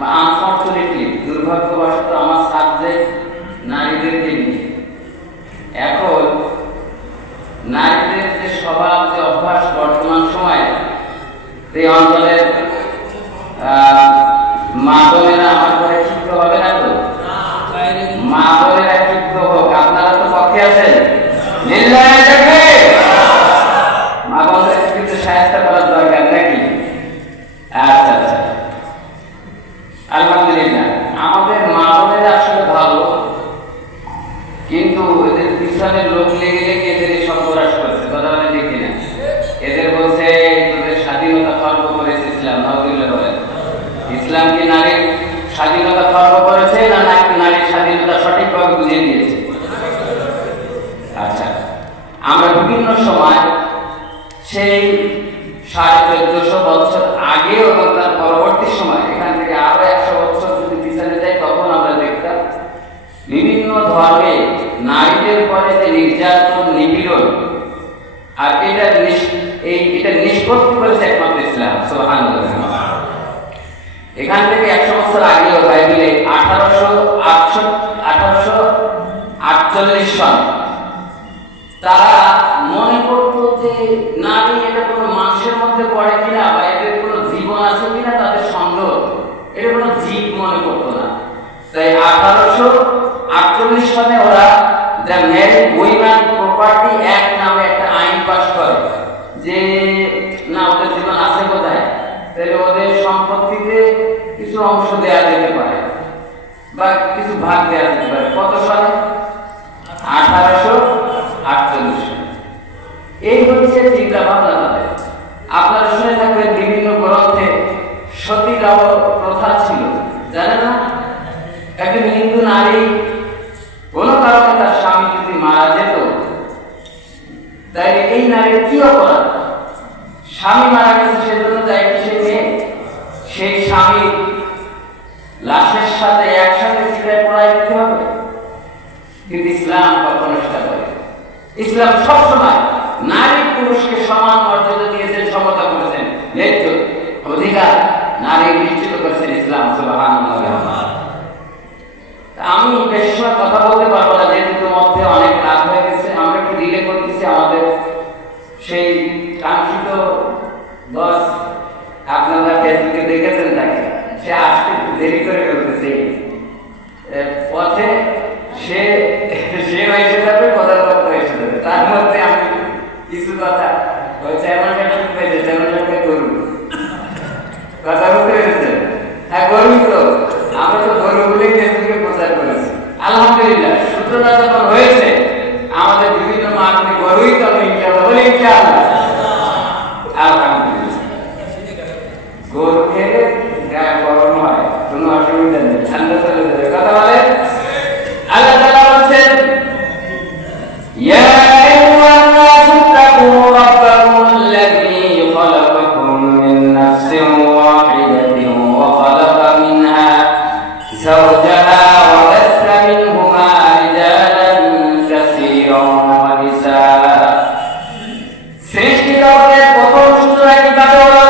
Unfortunately দুর্ভাগ্যবশত আমার subject নারীদেরকে নিয়ে। এখন নারীদের যে স্বভাব, যে অভ্যাস বর্তমান সময়ে এই অঞ্চলের মা বোনেরা আমার ঘরে ক্ষিপ্ত হবে না তো? মা বোনেরা ক্ষিপ্ত হোক, আপনারা তো পক্ষে আছেন। মা বোনদেরকে কিন্তু সাহায্য করার দরকার নাকি? আচ্ছা আচ্ছা, আলহামদুলিল্লাহ। আমাদের মা বোনেরা আসলে ভালো, কিন্তু এদের পিছনে লোক লেগে লেগে এদের সব প্রয়াস করছে। কথা বলে ঠিক কিনা? এদের বলছে তোদের স্বাধীনতা খর্ব করেছে ইসলাম। নাউজুবিল্লাহ বলেন। ইসলাম কি নারীর স্বাধীনতা খর্ব করেছে না নাকি নারীর স্বাধীনতা সঠিকভাবে বুঝিয়ে দিয়েছে? আচ্ছা, আমরা বিভিন্ন সময় সেই 1450 বছর আগে এবং তার পরবর্তী সময়, এখান থেকে আরো 100 বছর যদি পিছনে যাই, তখন আমরা দেখতাম বিভিন্ন ধর্মে নারীদের পরে যে নির্যাতন, নিপীড়ন, আর এটা নিষ্পত্তি করেছে একমাত্র ইসলাম। সুবহানাল্লাহ। এখান থেকে 100 বছর আগেও বাইবেলে 1848 সন তারা মনে করত যে নারী এটা কোনো মানুষের মধ্যে পড়ে কিনা বা এদের কোনো জীবন আছে কিনা তাদের সন্দেহ, এটা কোনো জীব মনে করতো না। তাই 1848 সনে ওরা the married women property act নামে একটা আইন পাস করে যে না, ওদের জীবন আছে কোথায়, তাহলে ওদের সম্পত্তিতে কিছু অংশ দেওয়া যেতে পারে বা কিছু ভাগ দেওয়া যেতে পারে। কত সালে? 1848 সালে। এই হচ্ছে চিন্তা ভাবনা তাদের। আপনারা শুনে থাকবেন বিভিন্ন গ্রন্থে সতীদাহ প্রথা ছিল, জানেন না? একজন হিন্দু নারী কোনো কারণে তার স্বামী যদি মারা যেত, তাই এই নারীর কি অপরাধ? স্বামী মারা গেছে সেজন্য তাই কি সে মেয়ে? সেই স্বামী লাশের সাথে একসাথে চিতায় পোড়ায় দিতে হবে? কিন্তু ইসলাম কখনো সেটা করে। ইসলাম সবসময় নারী পুরুষকে সমান মর্যাদা দিয়েছেন, সমতা করেছেন, ন্যায্য অধিকার নারী নিশ্চিত করেছেন ইসলাম। সুবহানাল্লাহ। আমি বেশি সময় কথা বলতে পারবো না, যেহেতু মধ্যে অনেক রাত হয়ে গেছে। আমরা কি রিলে করতেছি আমাদের সেই কাঙ্ক্ষিত বস, আপনারা ফেসবুকে দেখেছেন তাকে, সে আসতে দেরি করে ফেলতেছে পথে, সে এসে যাবে, কথাবার্তা এসে যাবে। তার মধ্যে আমি কিছু কথা ওই চেয়ারম্যান সাহেব পেয়েছে, চেয়ারম্যান সাহেবকে করুন কথা বলতে পেরেছে। হ্যাঁ করুন তো, আমরা তো গরুগুলোই ফেসবুকে প্রচার করেছি। আলহামদুলিল্লাহ, সূত্রটা যখন হয়েছে আমাদের বিভিন্ন মাধ্যমে গরুই তো ইনশাআল্লাহ বলে ইনশাআল্লাহ। আলহামদুলিল্লাহ, গরু খেলে গায়ে গরম হয়, কোনো অসুবিধা নেই, ঠান্ডা চলে যাবে। কথা বলে আল্লাহ তাআলা বলছেন, ইয়া আইয়ুহান নাসু তাকু রাব্বাকুম আল্লাযী খালাকাকুম মিন নাফসিন ওয়াহিদাতিন ওয়া খালাকা মিনহা যাওজাহা ওয়া বাসসা মিনহুমা রিজালান কাসীরান ওয়া নিসা। সৃষ্টি জগতের প্রথম সূচনা কিভাবে হলো?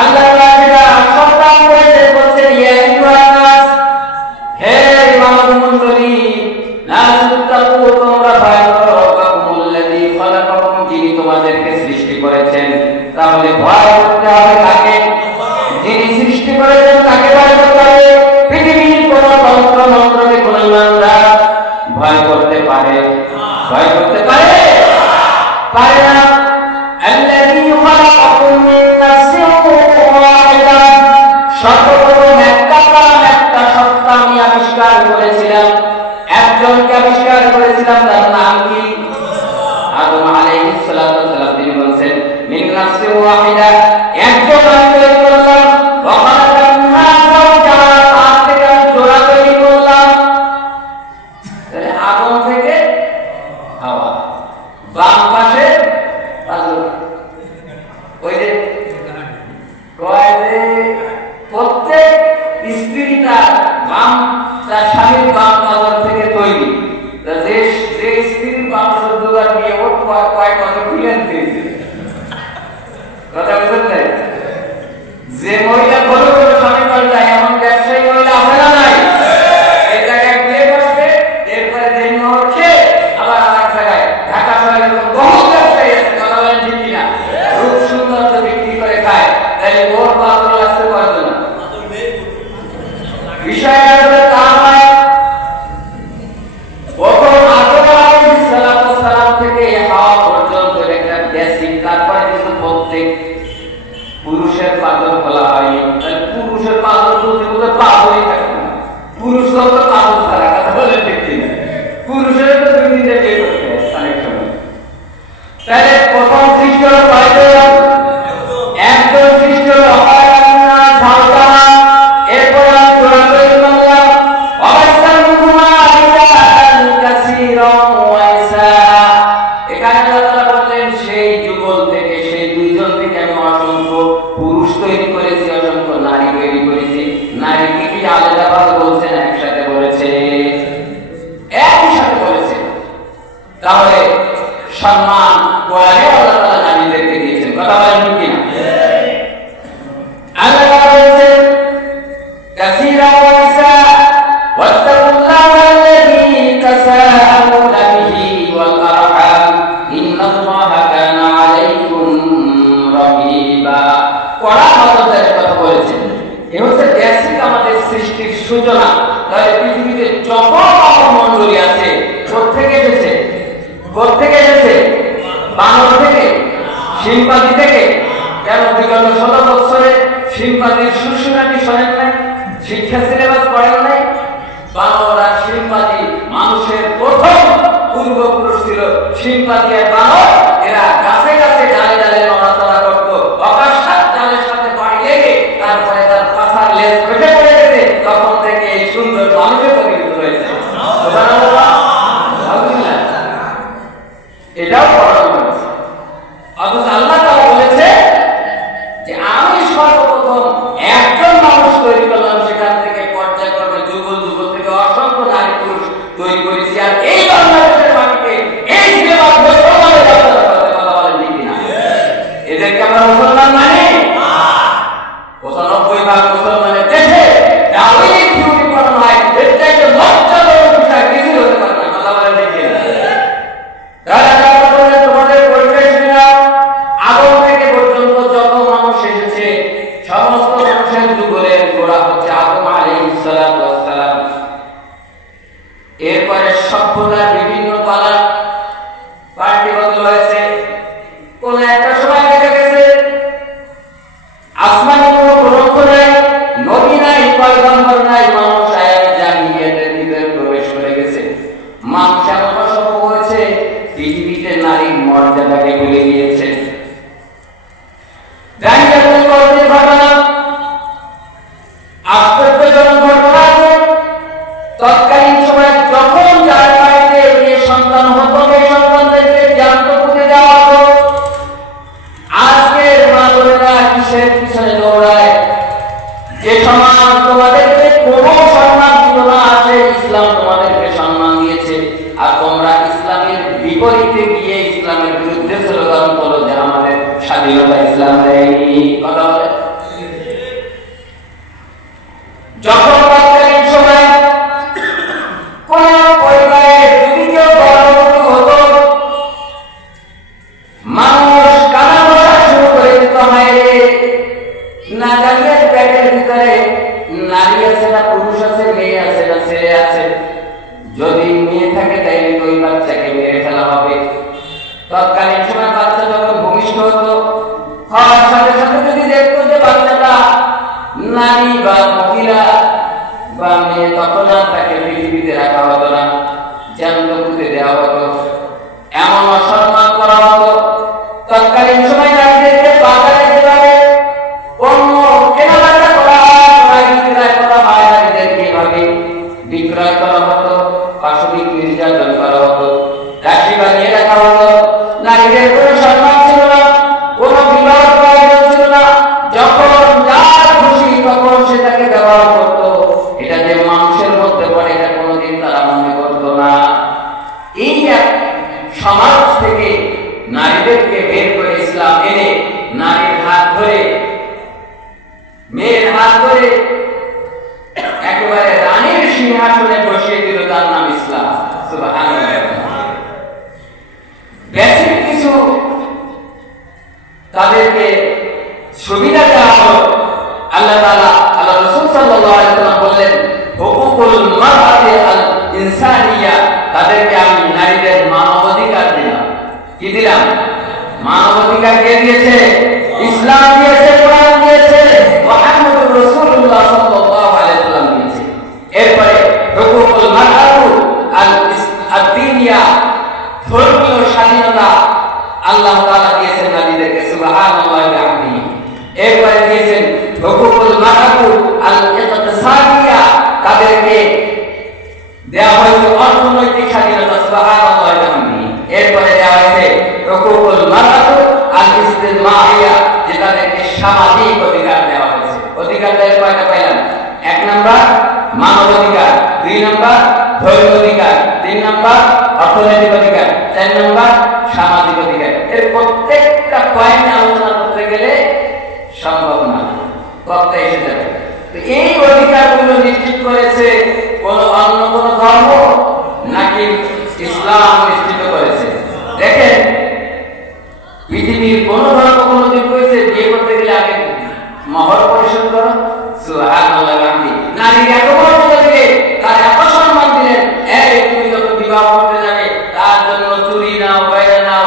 আল্লাহ তাআলা সন্তান হয়েছে, বলছেন ইয়া আইয়ুহান নাস, হে মানবমণ্ডলী, নাসু তাকু, তোমরা ভয় করো রাব্বাকুম আল্লাযী খালাকাকুম, যিনি তোমাদেরকে সৃষ্টি করেছেন। তাহলে ভয় করতে হবে কাকে? যিনি সৃষ্টি করেছেন তাকে ভয় করতে হবে। পৃথিবীর কোন তন্ত্র মন্ত্রকে কোন ইমানদার ভয় করতে পারে? ভয় করতে পারে? পারে না। আল্লাযী খালাকাকুম মিন নাফসিন ওয়াহিদা, সর্বপ্রথম একটা প্রাণ, একটা সত্তা আমি আবিষ্কার করেছিলাম, একজনকে আবিষ্কার করেছিলাম, তার নাম কি? আদম আলাইহিস সালাতু ওয়াস সালাম। তিনি বলেন মিন নাফসিন ওয়াহিদা, একজন আমি তৈরি করলাম, ওয়া খালাকা মিনহা যাওজাহা, তার থেকে আমি জোড়া তৈরি করলাম। তাহলে আদম থেকে হাওয়া, বাম পাশে ওই যে কয় যে প্রত্যেক স্ত্রী তার স্বামীর বাম পাজর থেকে তৈরি। যে স্ত্রীর বাম শব্দটা নিয়ে ওর কয় কথা খুলেন দিয়েছে, কথা বুঝলেন? যে মহিলা বড় বড় স্বামীর বিষয়টা তা নয়। প্রথম আদম আলাইহিস সালাম থেকে হাওয়া পর্যন্ত একটা বেসিক, তারপরে কিন্তু প্রত্যেক পুরুষের পাগল বলা হয়নি। তাহলে পুরুষের পাগল বলতে বলতে পাগলই থাকে না, পুরুষ তো পাগল ছাড়া কথা বলে ঠিক না, পুরুষের তো দুই তিনটে বিয়ে করতে হয় অনেক সময়। তাহলে প্রথম সৃষ্টি হলো কয়জন? একজন সৃষ্টি হলো তাহলে সম্মান কোরআনে আল্লাহ তাআলা নারীদেরকে দিয়েছেন, কথা বলেন কি না? আল্লাহ তাআলা বলেছেন কাসীরা ওয়া নিসা ওয়াত্তাকুল্লাহাল্লাযী তাসাআলুনা বিহি ওয়াল আরহাম ইন্নাল্লাহা কানা আলাইকুম রাকীবা। কোরআন আমাদের কথা বলেছেন, এই হচ্ছে বেসিক আমাদের সৃষ্টির সূচনা। তাহলে পৃথিবীতে যত মণ্ডলী আছে কোত্থেকে এসেছে? কোত্থেকে এসেছে? বানর থেকে, শিম্পাঞ্জি থেকে। কেন বিগত 16 বছরে শিম্পাঞ্জির সুরসুরানি শোনেন নাই? শিক্ষা সিলেবাস পড়েন নাই? বানর আর শিম্পাঞ্জি মানুষের প্রথম পূর্বপুরুষ ছিল। শিম্পাঞ্জি আর বানর এরা গাছে গাছে ডালে ডালে নড়াচড়া করতো, অকস্মাৎ ডালের সাথে বাড়ি লেগে তারপরে তার পাছার লেজ ফেটে পড়ে গেছে, তখন থেকে এই সুন্দর মানুষে পরিণত হয়েছে। এটাও পড়ানো হয়েছে। অথচ আল্লাহ তাআলা বলেছে যে আমি সর্বপ্রথম একজন মানুষ তৈরি করলাম, সেখান থেকে পর্যায়ক্রমে যুগল যুগল থেকে অসংখ্য নারী পুরুষ তৈরি করেছি। আর এই বাংলাদেশের মাটিতে এই সিলেবাস মুসলমানের কথা বলেন ঠিক না? এদেরকে আমরা মুসলমান মানি? 95% মুসলমানের দেশে দাওয়াতি ডিউটি করানো হয়, এর চাইতে লজ্জাজনক বিষয় কিছু হতে পারে না, কথা বলেন ঠিক না? তোমাদের পরিচয় শুনে আদম থেকে পর্যন্ত যত মানুষ এসেছে সমস্ত মানুষের যুগলের গোড়া হচ্ছে আদম আলাইহিস সালাম। এরপরে সভ্যতার বিভিন্ন তলা পাল্টে বদল হয়েছে। কোন একটা সময় দেখা গেছে আসমানে কোনো গ্রন্থ নাই, নবী নাই, পয়গম্বর নাই, মানুষ আয়াত জাহিলিয়াতের ভিতরে প্রবেশ করে গেছে। মানুষ এমন সভ্য হয়েছে পৃথিবীতে নারীর মর্যাদাকে ভুলে গিয়েছে। ঘটনা আশ্চর্যজনক ঘটনা। তৎকালীন সময় যখন যার বাড়িতে মেয়ে সন্তান হতো, মেয়ে সন্তানদেরকে জ্যান্ত পুঁতে দেওয়া হতো। আজকের মা বোনেরা কিসের পিছনে দৌড়ায়? যে সমাজ তোমাদেরকে কোনো সম্মান দিত না, আছে ইসলাম তোমাদেরকে সম্মান দিয়েছে। আর তোমরা ইসলামের বিপরীতে গিয়ে ইসলামের বিরুদ্ধে স্লোগান তোলো যে আমাদের স্বাধীনতা ইসলাম দেয়নি, কথা বলে। যখন তৎকালীন সময় কোন পরিবারে যদি কেউ গর্ভবতী হতো, মানুষ কান্না করা শুরু করে দিত, হয় না জানিয়ে পেটের ভিতরে নারী আছে না পুরুষ আছে, মেয়ে আছে না ছেলে আছে। যদি মেয়ে থাকে তাইলে ওই বাচ্চাকে মেরে ফেলা হবে। তৎকালীন সময় বাচ্চা যখন ভূমিষ্ঠ হতো, হওয়ার সাথে সাথে যদি দেখতো যে বাচ্চাটা নারী বা মহিলা বা মেয়ে, তখন আর তাকে পৃথিবীতে রাখা হতো না, জ্যান্ত পুঁতে দেওয়া হতো, এমন অসম্মান করা হতো। তৎকালীন সময় নারীদেরকে বাজারে যেভাবে পণ্য কেনাবেচা করা হয়, বিক্রয় করা হয়, নারীদেরকে এভাবে বিক্রয় করা হতো, পাশবিক নির্যাতন করা হতো, রাশি বানিয়ে রাখা হতো। নারীদের কোনো সম্মান ছিল না, কোনো বিবাহ প্রয়োজন ছিল না, যখন যার খুশি তখন সে তাকে ব্যবহার করত। এটা যে মানুষের মধ্যে পড়ে এটা কোনোদিন তারা মনে করতো না। এই সমাজ থেকে নারীদেরকে বের করে ইসলাম এনে নারীর হাত ধরে, মেয়ের হাত ধরে একেবারে রানীর সিংহাসনে বসিয়ে দিল, তার নাম ইসলাম। সুবহানাল্লাহ। বেসিক কিছু তাদেরকে সুবিধা দেওয়া হলো। আল্লাহ তাআলা, আল্লাহ রাসূল সাল্লাল্লাহু আলাইহি ওয়াসাল্লাম বললেন হুকুকুল মারআতি আল ইনসানিয়া, তাদেরকে আমি নারীদের মানবাধিকার দিলাম। কি দিলাম? মানবাধিকার কে দিয়েছে? ইসলাম দিয়েছে, কোরআন দিয়েছে, মুহাম্মদুর রাসূলুল্লাহ সাল্লাল্লাহু আলাইহি ওয়াসাল্লাম দিয়েছে। এরপরে হুকুকুল মারআতু আল দিনিয়া, ধর্মীয় স্বাধীনতা আল্লাহ তাআলা দিয়েছেন নারীদেরকে, সুবহানাল্লাহি ওয়া বিহামদিহি। এরপরে দিয়েছেন হুকুকুল মারআতু আল ইকতিসাদিয়া, তাদেরকে দেওয়া হয়েছে অর্থনৈতিক স্বাধীনতা, সুবহানাল্লাহি ওয়া বিহামদিহি। এরপরে দেওয়া হয়েছে হুকুকুল মারআতু আল ইজতিমাইয়া, যে তাদেরকে সামাজিক অধিকার দেওয়া হয়েছে। অধিকার দেওয়ার কয়টা পাইলাম? 1 নাম্বার মানব অধিকার, 2 নাম্বার ধর্ম অধিকার, 3 নাম্বার অর্থনৈতিক অধিকার, 4 নাম্বার সামাজিক অধিকার। এর প্রত্যেকটা পয়েন্ট আলোচনা করতে গেলে সম্ভব না, বক্তা এসে যাবে। তো এই অধিকারগুলো নিশ্চিত করেছে অন্য কোন ধর্ম নাকি ইসলাম নিশ্চিত করেছে? দেখেন, পৃথিবীর কোন ধর্ম কোনদিন করেছে বিয়ে করতে গেলে আগে মহর পরিশোধ করো? সুবহানাল্লাহ। নারী এত মর্যাদা দিলে, তার এত সম্মান দিলেন, তুমি যখন বিবাহ করতে যাবে তার জন্য চুরি নাও, গয়না নাও,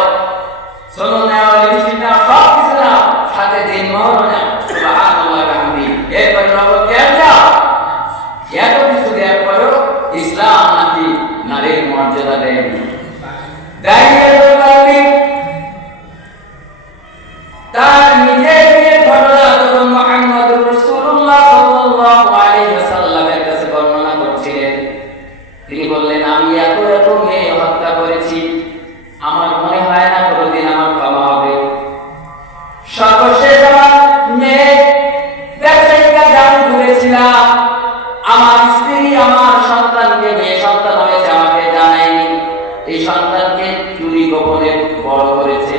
সোনা নাও, লিপস্টিক নাও, সব কিছু নাও, সাথে দিন মহর নাও। সুবহানাল্লাহ। এরপরে নগদ কেন যাও? এত কিছু দেওয়ার পরেও ইসলাম নাকি নারীর মর্যাদা দেয়নি। তার নিজের বিয়ের ঘটনা যখন মুহাম্মদুর রাসূলুল্লাহ সাল্লাল্লাহু আলাইহি ওয়াসাল্লামের কাছে বর্ণনা করছিলেন, তিনি বললেন, আমি এত এত মেয়ে হত্যা করেছি, আমার মনে হয় না কোনোদিন আমার ক্ষমা হবে। সর্বশেষ আমার মেয়ে ব্যবসায়িক কাজে আমি ঘুরেছিলাম, আমার স্ত্রী আমার সন্তানকে, মেয়ে সন্তান হয়েছে, আমাকে জানায়নি। এই সন্তানকে চুরি গোপনে বড় করেছে,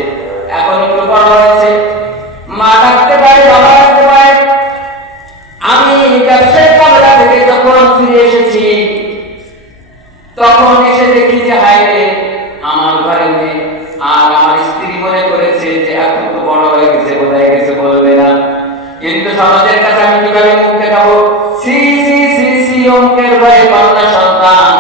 এখন একটু বড় হয়েছে, মা ডাকতে পারে, বাবা ডাকতে পারে। আমি ব্যবসায়িক কামরা থেকে যখন ফিরে এসেছি, তখন এসে দেখি যে হায়রে আমার ঘরে মেয়ে, আর আমার স্ত্রী মনে করেছে যে এখন তো বড় হয়ে গেছে, বোধহয় কিছু বলবে না। কিন্তু সমাজের কাছে আমি কিভাবে মুখ দেখাবো? সি সি সি সি, অঙ্কের ঘরে কন্যা সন্তান,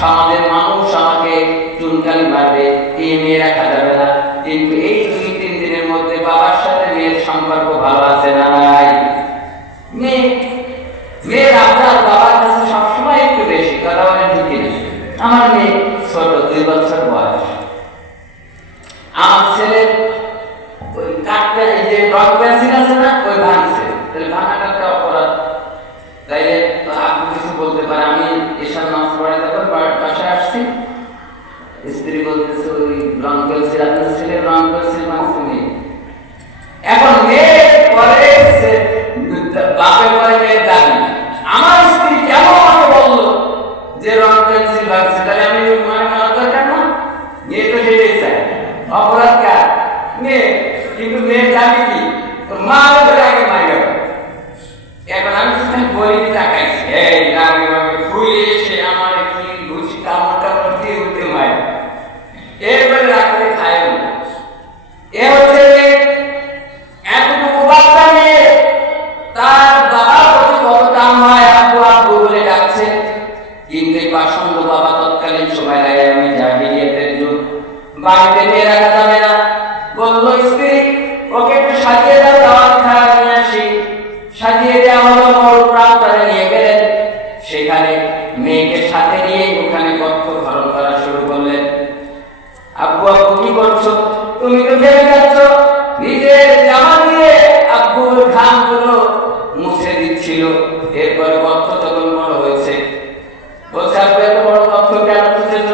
সমাজের মানুষ আমাকে চুনকালি মারবে, এই মেয়ে রাখা যাবে না। কিন্তু এই 2-3 দিনের মধ্যে বাবার সাথে মেয়ের সম্পর্ক ভালো আছে না নাই? মেয়ের আবদার বাবার কাছে সবসময় একটু বেশি, কথা বলে ঢুকি না। আমার মেয়ে ছোট, 2 বছর বয়স, আমার ছেলে ওই কাটতে, এই যে রং পেন্সিল আছে না, ওই ভাঙছে, তাহলে ভাঙাটা একটা অপরাধ। তাইলে আপনি কিছু বলতে পারে। আমি এসব নামাজ পড়ে যখন বাসায় আসছি, স্ত্রী বলতেছে ওই রং পেন্সিল, আপনার ছেলে রং পেন্সিল ভাঙছে মেয়ে। এখন মেয়ে পরে বাপের পরে মেয়ের দাবি, আমার স্ত্রী কেন আমাকে বললো যে রং পেন্সিল ভাঙছে, তাহলে আমি মানে মানা দরকার না? মেয়ে তো সেটাই চায়, অপরাধ কার? মেয়ে। কিন্তু মেয়ের দাবি কি? মা ধরে আগে মারি গেল। এখন আমি বইটি তাকাইছি, এই লাগে ফুলে এসে আমার কি ঘুষি কামড় কামড় দিয়ে উঠতে মায়, এরপরে রাখতে খায়। এ হচ্ছে এতটুকু বাচ্চা মেয়ে, তার বাবার প্রতি বড় দাম হয়, আব্বু আব্বু বলে ডাকছে। কিন্তু এই পাষণ্ড বাবা তৎকালীন সময় আমি জাহিলিয়াতের যুগ, বাড়িতে নিয়ে রাখা যাবে না। বললো স্ত্রী, ওকে একটু সাজিয়ে দাও, দাওয়াত খাওয়া নিয়ে আসি। সাজিয়ে দেওয়া হলো, বড় প্রান্তরে নিয়ে গেলেন। সেখানে মেয়েকে সাথে নিয়ে ওখানে কক্ষ ধারণ করা শুরু করলেন। আব্বু আব্বু কি করছো? তুমি তো ভেবে যাচ্ছ। নিজের জামা দিয়ে আব্বুর ঘামগুলো মুছে দিচ্ছিল। এরপরে কক্ষ তখন বড় হয়েছে, বলছে আব্বু এত বড় কক্ষ কেন মুছেছ?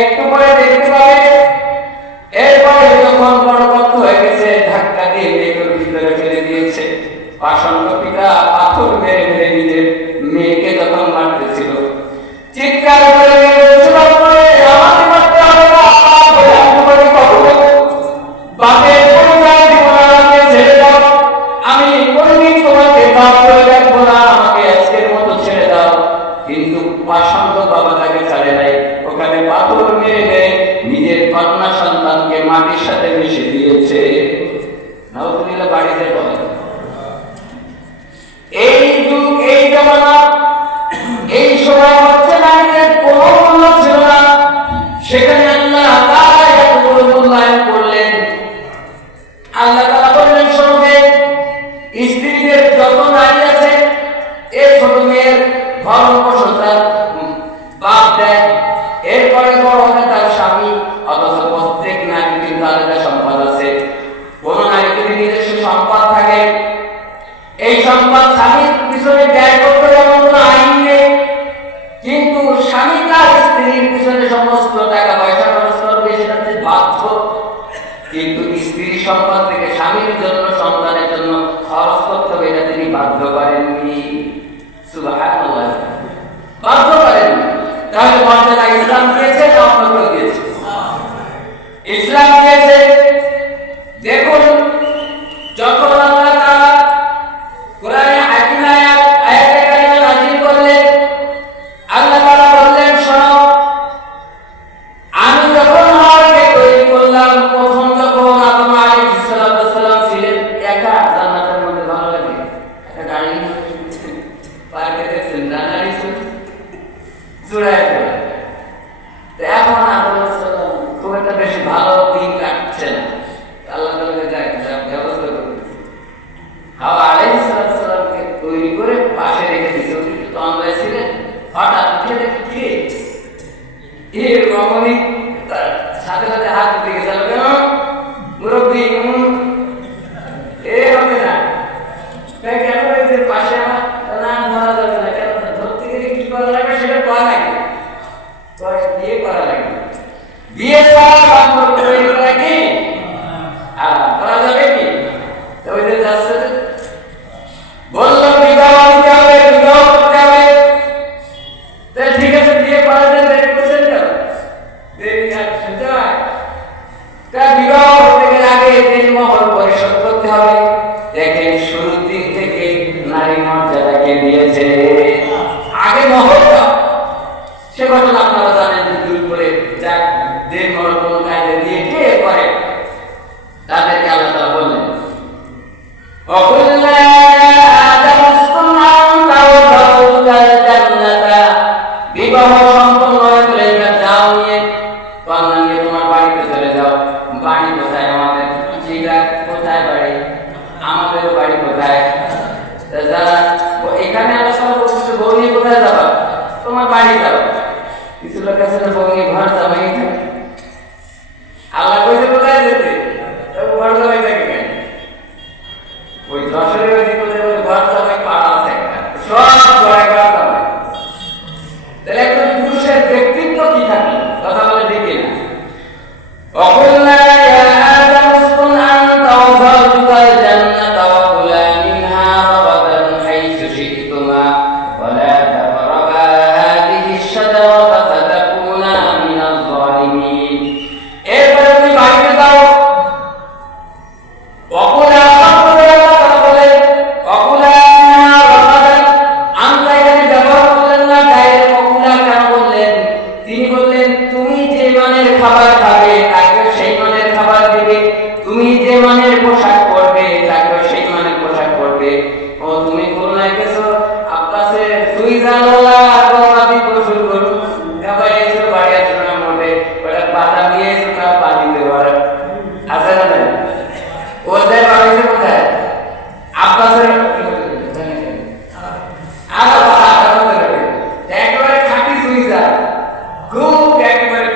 একটু পরে দেখতে পাবে। এরপরে যখন বড় কক্ষ হয়ে গেছে, ধাক্কা দিয়ে মেয়েকে ভিতরে ফেলে দিয়েছে। পাষণ্ড পিতা পাথর মেরে মেরে নিজের মেয়েকে যখন মারতেছিল, চিৎকার করে আমাকে মারতে হবে না, বাপের পরিবার জীবনাকে ছেড়ে দাও, আমি কোনদিন তোমাকে বাপ করে রাখবো না, আমাকে আজকের মতো ছেড়ে দাও। কিন্তু পাষণ্ড বাবা তাকে ছাড়ে নাই, ওখানে পাথর মেরে মেরে নিজের কন্যা সন্তানকে মাটির সাথে মিশে দিয়েছে। নাউজুবিল্লাহ, বাড়িতে বলে এই যুগ, এই জামানা, এই ভরণ পোষণ তার বাপ দেয়, এরপরে বড় হয় তার স্বামী। অথচ প্রত্যেক নারী কিন্তু আলাদা সম্পদ আছে। কোন নারী যদি নিজস্ব সম্পদ থাকে, এই সম্পদ স্বামীর পিছনে ব্যয় করতে এমন কোনো আইন নেই, কিন্তু স্বামী তার স্ত্রীর পিছনে সমস্ত টাকা পয়সা খরচ করবে সেটাতে বাধ্য। কিন্তু স্ত্রীর সম্পদ থেকে স্বামীর জন্য, সন্তানের জন্য খরচ করতে হবে, এটা তিনি বাধ্য করেননি। সুবহানাল্লাহ, বাধ্য করেননি। তাহলে মর্যাদা ইসলাম দিয়েছে না অন্য কেউ দিয়েছে? ইসলাম দিয়েছে। দেখুন, যখন আল্লাহ তাআলা কোরআনে হাকিম আয়াতে কারিমা নাযিল করলেন, আল্লাহ তাআলা বললেন, শোনো, আমি যখন হাওয়াকে তৈরি করলাম, প্রথম যখন আদম আলাইহিস সালাম ছিলেন একা জান্নাতের মধ্যে, ভালো লাগে একটা গাড়ি পার্কে দেখছেন গাড়ি জোড়ায় পড়ে। তো এখন আদম আলাইহিস সালাম খুব একটা বেশি ভালো দিন কাটছে না, আল্লাহ তাআলা যা ব্যবস্থা করেছে, হাওয়া আলাইহিস সালামকে তৈরি করে পাশে রেখে দিয়েছে। উনি তো তন্দ্রায় ছিলেন, হঠাৎ উঠে দেখে কি এই রমণী তার সাথে সাথে হাত দিতে গেছে, মুরব্বী এ হবে না, কেন হয়েছে পাশে আমার না ধরা যাবে না, কেন ধরতে গেলে কি করা লাগবে সেটা করা লাগবে, বিয়ে করা লাগবে। বিয়ে করা সম্পর্ক তৈরি করা কি করা যাবে কি? ওই যে যাচ্ছে বললো বিবাহ দিতে হবে, বিবাহ করতে হবে। ঠিক আছে, বিয়ে করা যায়, দেরি করছেন কেন? দেরি শুনতে হয়। বিবাহ করতে গেলে আগে দিনমহর পরিশোধ করতে হবে। দেখেন, শুরুর দিক থেকে নারী মর্যাদাকে দিয়েছে, আগে মহর দাও। সে ঘটনা আপনারা জানেন, দূর করে যাক দিনমহর কোন কাজে দিয়ে কে করে, তাদেরকে আল্লাহ তাআলা বললেন, وَقُلْنَا يَا آدَمُ اسْكُنْ أَنْتَ وَزَوْجُكَ الْجَنَّةَ। বিবাহ সম্পন্ন হয়ে গেলে যাও, নিয়ে কন্যা নিয়ে তোমার বাড়িতে চলে যাও। বাড়ি কোথায় আমাদের? জিগা কোথায় বাড়ি? আমাদেরও বাড়ি কোথায়? যারা এখানে আলোচনা করছে, বউ নিয়ে কোথায় যাবা? তোমার বাড়ি যাও। কিছু লোক আছে না, বউ নিয়ে ঘর জামাই থাকে। আল্লাহ কইছে কোথায় যেতে? ঘর জামাই থাকে কেন? ওই যশোরের ওই দিকে ঘর জামাই পাড়া আছে, সব ঘরে ঘর জামাই। তাহলে একজন পুরুষের ব্যক্তিত্ব কি থাকে? কথা বলে দেখি না। وَقُلْنَا يَا آدَمُ اسْكُنْ أَنْتَ وَزَوْجُكَ الْجَنَّةَ وَكُلَا مِنْهَا رَغَدًا حَيْثُ شِئْتُمَا وَلَا تَقْرَبَا هَٰذِهِ الشَّجَرَةَ فَتَكُونَا مِنَ الظَّالِمِينَ। এরপরে তুমি বাড়িতে যাও। وَكُلَا খাবার খাবে তাকে সেই মানের খাবার দিবে, তুমি যে মানের পোশাক পরবে তাকে সেই মানের পোশাক পরবে। ও তুমি কোরআনে গেছো আব্বাসে সুইজারওয়ালা গবাদি পশুর গরু গাবাইছো, বাড়ি আসো না মোটে, ওটা পাতা দিয়েছো না পানি দেওয়ার আছে না? ওদের বাড়িতে কোথায়? আব্বাসের একেবারে খাঁটি সুইজার, খুব একেবারে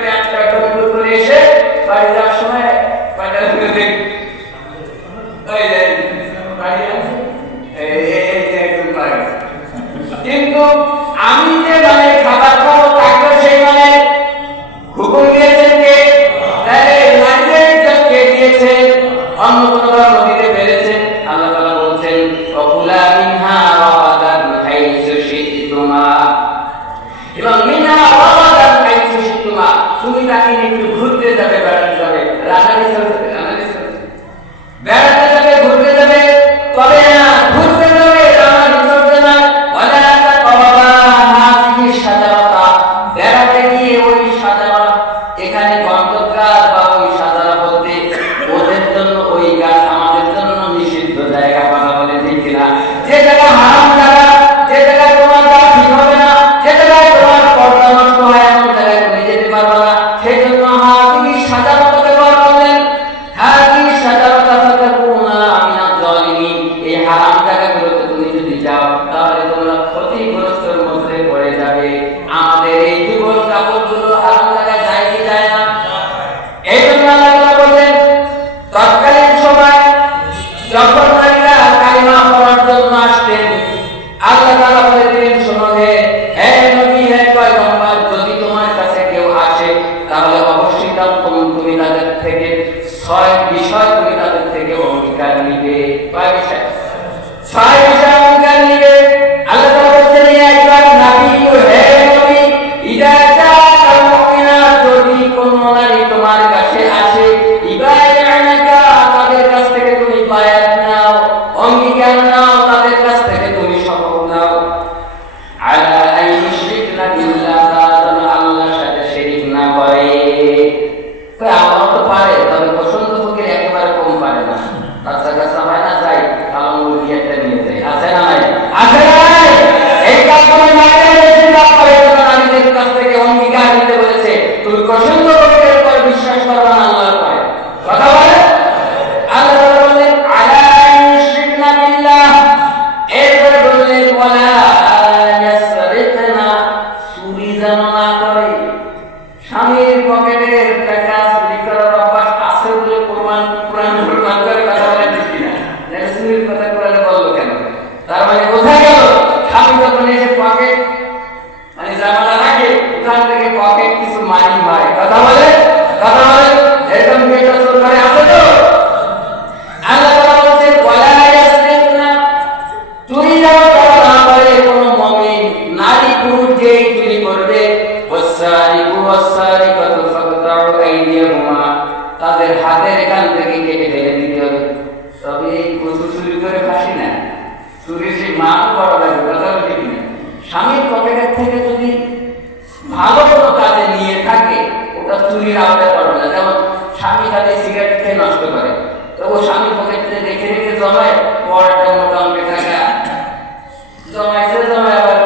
এসে বাড়ি যাওয়ার সময় কিন্তু আমি যে মানে খাবার খাবো তাকে সেই মানে হুকুম দিয়েছেন কে? নারীদেরকে দিয়েছে। অন্য কোনো নদীতে বেড়েছে। আল্লাহ তাআলা বলছেন, ওয়াকুলা মিনহা রাগাদান হাইসু শি'তুমা, এবং মিনহা রাগাদান হাইসু শি'তুমা, তুমি তাকে একটু ঘুরতে যাবে, বেড়াতে যাবে, বেড়াতে যাবে, ঘুরতে যাবে, তবে না ঘুরতে যাবে, রানারি চলবে না। ওয়ালা তাকরাবা হাযিহি শাজারাতা, বেড়াতে গিয়ে ওই শাজারা, এখানে গন্ধক গাছ বা ওই শাজারা বলতে ওদের জন্য ওই গাছ আমাদের জন্য নিষিদ্ধ জায়গা। কথা বলে ঠিক কিনা? যে জায়গা হারাম জায়গা, যে জায়গায় তোমার গাছ ঠিক হবে না, যে জায়গায় তোমার পর্দা নষ্ট হয়, এমন জায়গায় তুমি যেতে পারবে না। সেই জন্য হাযিহি শাজারাতা ব্যবহার করলেন। হাযিহি শাজারাতা ফাতাকুনা মিনাজ জালিমিন, এই হারাম জায়গাগুলোতে তুমি যদি যাও তাহলে তোমরা ক্ষতিগ্রস্তের মধ্যে ওয়ালা ইয়াসরিকনা, চুরি যেন না করে। স্বামীর পকেটের টাকা চুরি করার অভ্যাস আছে বলে কোরআন করে কথা বলে ঠিক কিনা? চুরির কথা কোরআনে বললো কেন? তার মানে বোঝা গেল স্বামী যখন এসে পকেট মানে জামালা রাখে, ওখান থেকে পকেট কিছু মানি হয়। কথা বলে এরকম কি একটা চোর ঘরে আছে তো? আল্লাহ তাআলা বলেন ওয়ালা ইয়াসরিকনা, চুরি যেন তারা না করে। কোনো মুমিন নারী পুরুষ যেই চুরি করবে, ওয়াসারিকু ওয়াসারিকাতু ফাকতাউ আইদিয়াহুমা, তাদের হাতের এখান থেকে কেটে ফেলে দিতে হবে। তবে এই কচু চুরি করে ফাঁসি না, চুরির সেই মান বড় লাগে। কথা বলে ঠিক না? স্বামীর পকেটের থেকে যদি ভালো কোনো কাজে নিয়ে থাকে, ওটা চুরির আওতায় পড়ে না। যেমন স্বামী কাজে সিগারেট খেয়ে নষ্ট করে, তো ও স্বামী পকেটে রেখে রেখে জমায়, পড়াটা মোটামুটি টাকা জমাইছে, জমায় আবার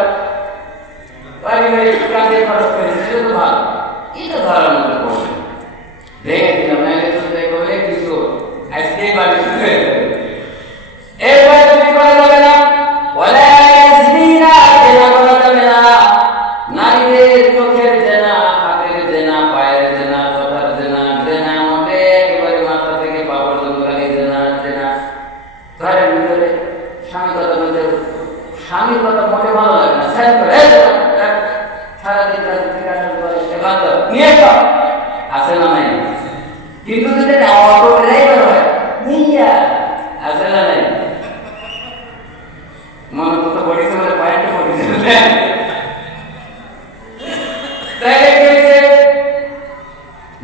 পারিবারিক কাজে খরচ করেছে, সেটা তো ভালো। এটা ধরার মধ্যে পড়বে, রেখে দিলাম না, এটা তো দেখবে কিছু আজকেই বাড়ি শুনে এরপরে চুরি করা যাবে না। ওয়ালা ইয়াজনিনা, জেনা করা যাবে না। নারীদের চোখের জেনা, হাতের জেনা, পায়ের জেনা, কথার জেনা, জেনা মোটে একেবারে মাথা থেকে পা পর্যন্ত খালি জেনা। ঘরের ভিতরে স্বামী কথা বলতে, স্বামীর কথা মোটে ভালো লাগে না, সারাদিন কাজ থেকে আসার পরে নিয়ে আসে না নাই। কিন্তু যদি অটো ড্রাইভার হয়, নিয়া আসে না নাই, মনে তো পড়েছে বলে পয়েন্টে পড়েছে।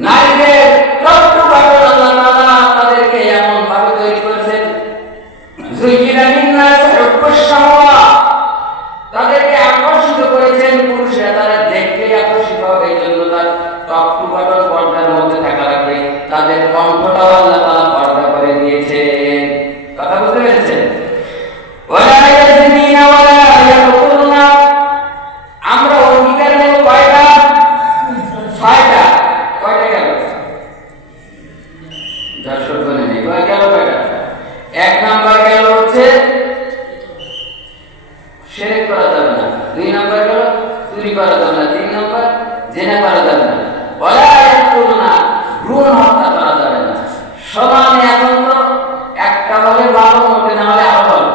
নারীদের তাদেরকে এমন ভাবে তৈরি করেছেন, তাদেরকে আকর্ষিত করেছেন পুরুষরা, তারা দেখতে আকর্ষিত হবে। এই জন্য তার টপ টু বটন পর্দার মধ্যে থাকা লাগবে। তাদের কণ্ঠটাও আল্লাহ তাআলা পর্দা করে দিয়েছে। কথা বুঝতে পেরেছেন? আমরা অঙ্গীকার নেব কয়টা? 6টা। কয়টা গেল? দর্শক জনে নেই গেল কয়টা? 1 নাম্বার গেল হচ্ছে শিরক করা যাবে না, 2 নাম্বার গেল চুরি করা যাবে না, 3 নাম্বার জিনা করা যাবে না, ওয়ালা ইয়াকুলনা, ভ্রূণ হত্যা করা যাবে না। সমানে এখন তো একটা বলে ভালো, মোটে না হলে আরো ভালো,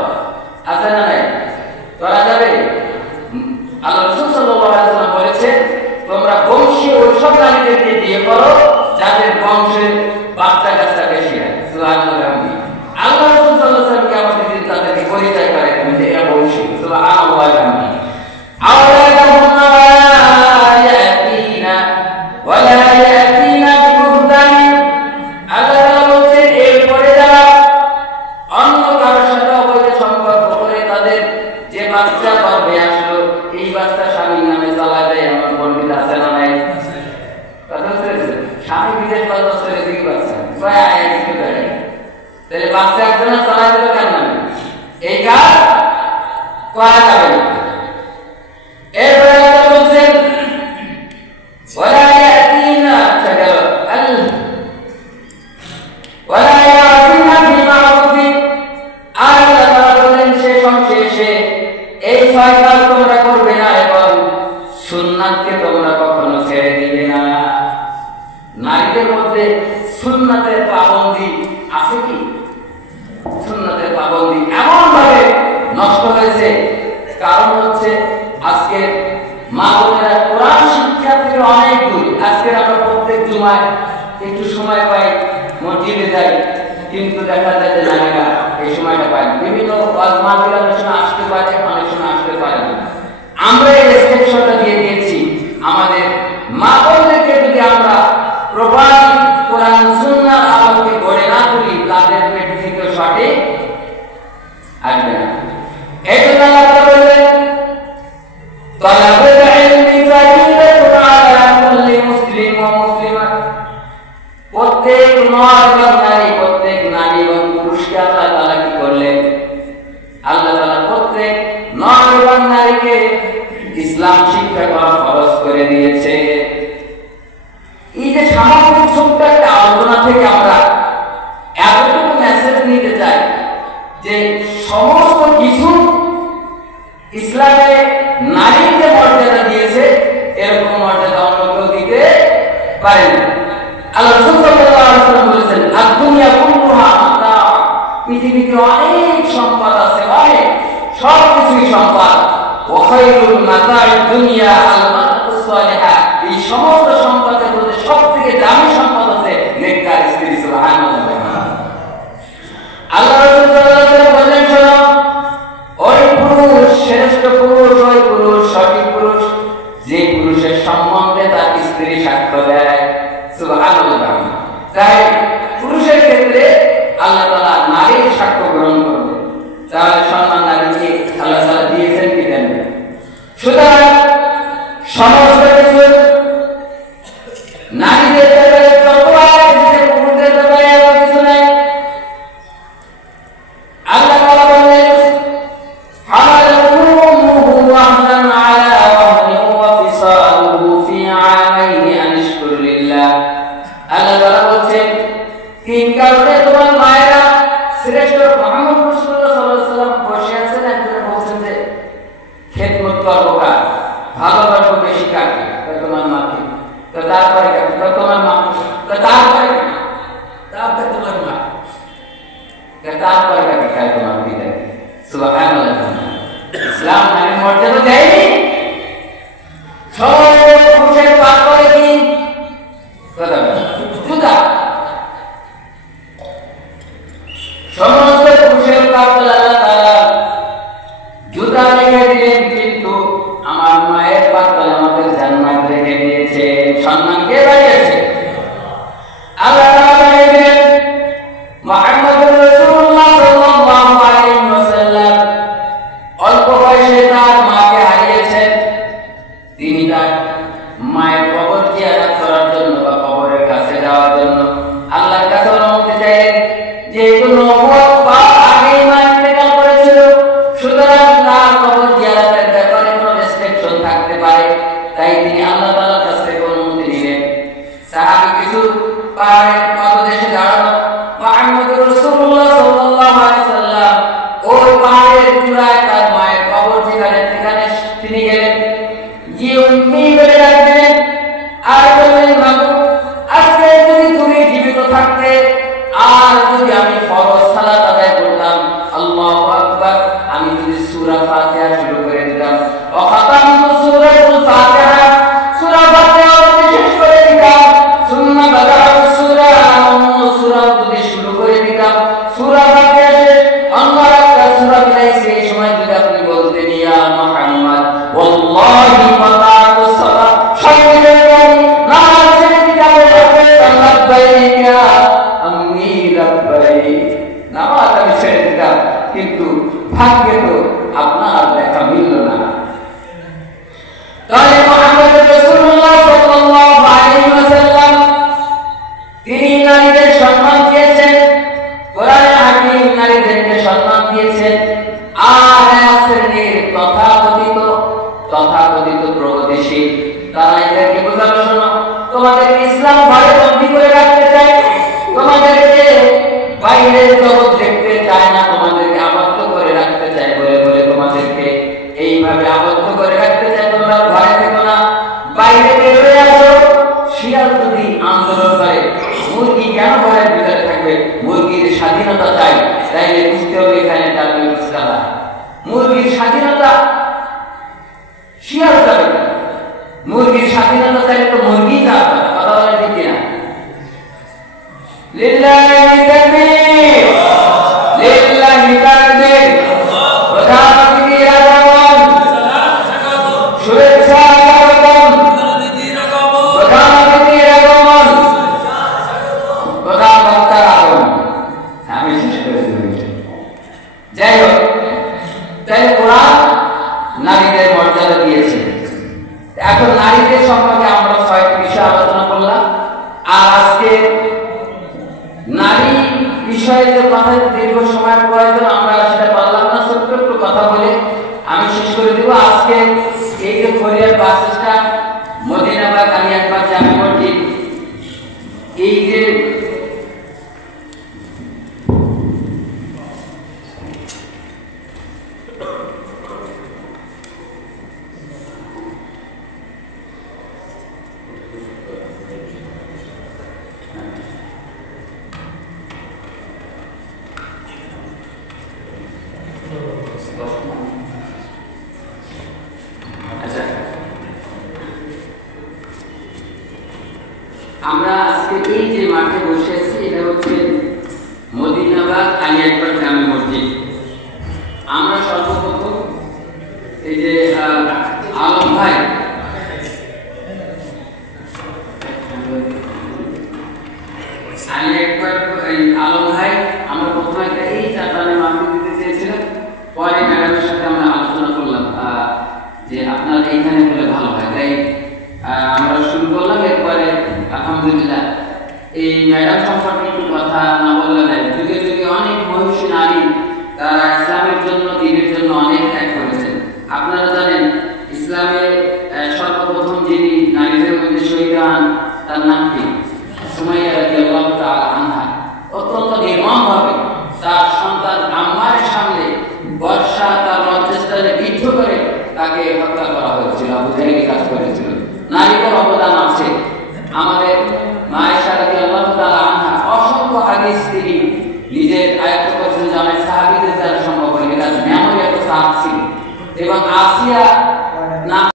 আছে না নাই? করা যাবে। আল্লাহ রাসূল সাল্লাল্লাহু আলাইহি ওয়াসাল্লাম বলেছেন, তোমরা বংশীয় ওইসব নারীদেরকে বিয়ে করো যাদের বংশে বাচ্চা কাচ্চা বেশি হয়। সুবহানাল্লাহ। আল্লাহ রাসূল সাল্লাল্লাহু আলাইহি ওয়াসাল্লাম কিয়ামতের দিন তাদেরকে পরিচয় করে দেবেন যে এরা বংশী। সুবহানাল্লাহ। আওলাদাহুন্না ওয়ালা ইয়াতিনা বিবুহতানি, আল্লাহ তাআলা বলেন এরপরে যারা অন্য কারোর সাথে অবৈধ সম্পর্ক করে তাদের যে বাচ্চা গর্ভে আসলো, এই বাচ্চা স্বামীর নামে চালায় দেয়, এমন পণ্ডিত আছে না নাই? কথা বুঝতে? স্বামী বিদেশ বাজার ছেড়ে দিকে বাচ্চা প্রায় আয় দিতে পারে, তাহলে বাচ্চা একজনে চালায় দিল কেন নামে? এই কাজ করা যাবে না। এরপরে আল্লাহ বলছেন ওয়ালা ইয়াতিনা, আচ্ছা গেল ওয়ালা ইয়াতিনা বিমারুফি, আল্লাহ তাআলা বলেন শেষে এই 6 কাজ তোমরা করবে না এবং সুন্নাতকে তোমরা কখনো ছেড়ে দিবে না। নারীদের মধ্যে সুন্নাতের পাবন্দি আছে কি? সুন্নাতের পাবন্দি এমন ভাবে নষ্ট হয়েছে, কারণ হচ্ছে আজকে মা বোনেরা কোরআন শিক্ষা থেকে অনেক দূর। আজকে আমরা প্রত্যেক জুমায় একটু সময় পাই, মসজিদে যাই, কিন্তু দেখা যায় যে নারীরা এই সময়টা পায় না। বিভিন্ন ওয়াজ মাহফিল অনেক সময় আসতে পারে, অনেক সময় আসতে পারে না। আমরা এই রেস্ট্রিকশনটা দিয়ে দিয়েছি। আমাদের মা বোনদেরকে যদি আমরা প্রপার কোরআন সুন্নাহর আলোকে গড়ে না তুলি, তাদের পেট থেকে সঠিক আসবে না। এই জন্য আল্লাহ বললেন তালাবুল ইলমি ফারিদাতুন আলা কুল্লি মুসলিম ওয়া মুসলিমা, প্রত্যেক নর এবং নারী, প্রত্যেক নারী এবং পুরুষকে আল্লাহ তাআলা কি করলেন? আল্লাহ তাআলা প্রত্যেক নর এবং নারীকে ইসলাম শিক্ষা করা ফরজ করে দিয়েছে। এই যে সামাজিক ছোট্ট একটা আলোচনা থেকে আমরা এতটুকু মেসেজ নিতে চাই যে সমস্ত কিছু ইসলামে নারীর যে মর্যাদা দিয়েছে এরকম মর্যাদা অন্য কেউ দিতে পারে না। আল্লাহ রাসূল সাল্লাল্লাহু আলাইহি ওয়াসাল্লাম বলেছেন, আদ-দুনিয়া কুল্লুহা মাতা, পৃথিবীতে অনেক সম্পদ আছে, অনেক, সব কিছুই সম্পদ। ওয়া খায়রুল মাতা'id দুনিয়া আল-মারআতুস সালিহা, এই সমস্ত সম্পদের মধ্যে সবথেকে দামি সম্পদ আছে নেককার স্ত্রী। সুবহানাল্লাহ। আল্লাহ রাসূল সাল্লাল্লাহু আলাইহি ওয়াসাল্লাম বলেন, শোনো, ওই পুরুষ শ্রেষ্ঠ পুরুষ, ওই পুরুষ সঠিক পুরুষ যে পুরুষের সম্বন্ধে তার স্ত্রী সাক্ষ্য দেয়। সুবহানাল্লাহ। তাই পুরুষের ক্ষেত্রে আল্লাহ তাআলা নারীর সাক্ষ্য গ্রহণ করবে। তাহলে সম্মান নারীকে আল্লাহ তাআলা দিয়েছেন কি দেন? সুতরাং সমস্ত কিছু নারীদের ব্যাপারে যত আছে পুরুষদের ব্যাপারে এমন কিছু নাই। আল্লাহ তাআলা বলেন, হামালাহু উম্মুহু ওয়াহনান আলা ওয়াহনিন ওয়া ফিসালুহু ফি আমাইনি আন আশকুর লিল্লাহ। আল্লাহ তাআলা বলেন, তিন কারণে তোমার মায়েরা শ্রেষ্ঠ মুহাম্মদ রাসূলুল্লাহ সাল্লাল্লাহু আলাইহি ওয়াসাল্লাম বসে আছেন, একজন বলছেন যে খেদমত করবো কার, ভালোবাসবো বেশি কাকে, তোমার মাকে, তো তারপরে কাকে, তোমার মা, তো তারপরে তারপরে তোমার মা, তারপরে কাকে খায় তোমার পিতাকে। সুবহানাল্লাহ। ইসলাম নারীর মর্যাদা দেয়নি। সব পুরুষের পাপ করে কি কথা জুতা, সমস্ত পুরুষের পাপ আল্লাহ তাআলা জুতা রেখে দিলেন, কিন্তু আমার মায়ের পাতলে আমাদের জান্নাত রেখে দিয়েছে। সম্মান কে বাড়িয়েছে? আল্লাহ তাআলা বাড়িয়েছেন মুহাম্মদুর রাসূলুল্লাহ সাল্লাল্লাহু আলাইহি ওয়াসাল্লাম অল্প বয়সে তার মাকে হারিয়েছেন। তিনি তার মায়ের কবর জিয়ারত করার জন্য বা কবরের কাছে যাওয়ার জন্য আল্লাহর কাছে অনুমতি চাইলেন। যেহেতু নবুয়ত পাওয়ার আগেই মা ইন্তেকাল করেছিল, সুতরাং তার কবর জিয়ারতের ব্যাপারে কোনো রেস্ট্রিকশন থাকতে পারে, তাই তিনি আল্লাহ তাআলার কাছ থেকে অনুমতি নিলেন। সাহাবী কিছু পাহাড়ের পাদদেশে দাঁড়ানো মুহাম্মদুর রাসূলুল্লাহ সাল্লাল্লাহু আলাইহি ওয়াসাল্লাম ওই পাহাড়ের চূড়ায় তার মায়ের কবর যেখানে তিনি গেলেন, গিয়ে উম্মি বলে ডাকলেন আর বললেন, মাগো, আজকে যদি তুমি জীবিত থাকতে আর যদি আমি ফরজ সালাত আদায় করতাম, আল্লাহু আকবার, আমি যদি সূরা ফাতিহা শুরু করে দিতাম, ওয়া খাতামতু সূরাতুল ফাতিহা, সূরা ফাতিহা শেষ করে দিতাম, সুন্নাহ বাদাউ সূরা, অন্য সূরা যদি শুরু করে দিতাম, সূরা ফাতিহা শেষ অন্য একটা সূরা মিলাইছে, এই সময় যদি আপনি বলতেন, ইয়া মুহাম্মদ ওয়াল্লাহি ফাতাতু সালাত, সঙ্গে আমি নামাজ ছেড়ে দিতাম, লাব্বাইকা আম্মি লাব্বাইক, নামাজ আমি ছেড়ে দিতাম, কিন্তু ভাগ্যে তো আপনার দেখা মিলল না। তাহলে মুহাম্মদ রাসূলুল্লাহ সাল্লাল্লাহু আলাইহি ওয়াসাল্লাম তিনি নারীদের সম্মান দিয়েছেন, কোরআনে হাকিম নারীদেরকে সম্মান দিয়েছেন। আর শ্রেণীর তথাকথিত প্রগতিশীল তারা এদেরকে বোঝানো, শোনো, তোমাদের ইসলাম ঘরে বন্দী করে রাখতে চায়, তোমাদেরকে বাইরের জগৎ দেখতে চায় না, তোমাদেরকে আবদ্ধ করে রাখতে চায়, বলে বলে তোমাদেরকে এইভাবে আবদ্ধ করে রাখতে চায়, তোমরা ঘরে থেকো না, বাইরে বের হয়ে আসো। শিয়াল যদি আন্দোলন করে, মুরগি কেন ঘরের ভিতরে থাকবে? মুরগির স্বাধীনতা চাই, তাইলে বুঝতে হবে এখানে তার ব্যবস্থা। মুরগির স্বাধীনতা শিয়াল যাবে না, মুরগির স্বাধীনতা চাইলে তো মুরগি যাবে না। কথা বলে ঠিক কিনা? লিল্লাহি তাকবীর, লিল্লাহি তাকবীর। প্রধানমন্ত্রী আগমন, শুভেচ্ছা আগমন, প্রধানমন্ত্রী আগমন, প্রধান বক্তার আগমন। আমি শেষ করে দেব। যাই হোক, তাই কোরআন নারীদের মর্যাদা দিয়েছে। এখন নারীদের সম্পর্কে আমরা ৬টি বিষয় আলোচনা করলাম। আর আজকে নারী বিষয়ে যে কথা দীর্ঘ সময়ের প্রয়োজন আমরা সেটা পারলাম না, ছোট্ট একটু কথা বলে আমি শেষ করে দেব। আজকে এই যে খরিয়ার বাস স্ট্যান্ড, মদিনা বা কালিয়াকবাদ জামে মসজিদ, এই যে আমরা আজকে এই যে মাঠে বসে আছি এটা হচ্ছে মদিনাবাদ আলী আকবর জামে মসজিদ। আমরা সর্বপ্রথম এই যে আলম ভাই আলী আকবর আলম ভাই আমরা প্রথমে একটা এই চারটানে মাহফিল দিতে চেয়েছিলাম, পরে ম্যাডামের সাথে আমরা আলোচনা করলাম যে আপনার এইখানে বলে ভালো হয়, তাই আমরা শুরু করলাম। এরপরে আলহামদুলিল্লাহ এই ম্যাডাম সম্পর্কে একটু কথা না বললে নাই, যুগে যুগে অনেক মহিষী নারী তারা ইসলামের জন্য দ্বীনের জন্য অনেক ত্যাগ করেছেন। আপনারা জানেন ইসলামের সর্বপ্রথম যিনি নারীদের মধ্যে শহীদ হন তার নাম কি? সুমাইয়া রাদিয়াল্লাহু তাআলা আনহা। অত্যন্ত নির্মমভাবে তার সন্তান আম্মারের সামনে বর্ষা তার লজ্জাস্থানে বিদ্ধ করে তাকে হত্যা করা হয়েছিল, আবু জাহেল কাজ করেছিল। নারীদের অবদান আছে। আমাদের আয়েশা রাদিয়াল্লাহু তাআলা আনহা অসংখ্য হাদিস তিনি নিজের আয়ত্ত করেছেন, যে অনেক সাহাবীদের দ্বারা সম্ভব হয়নি, তার মেমোরি এত সাফ ছিল। এবং আসিয়া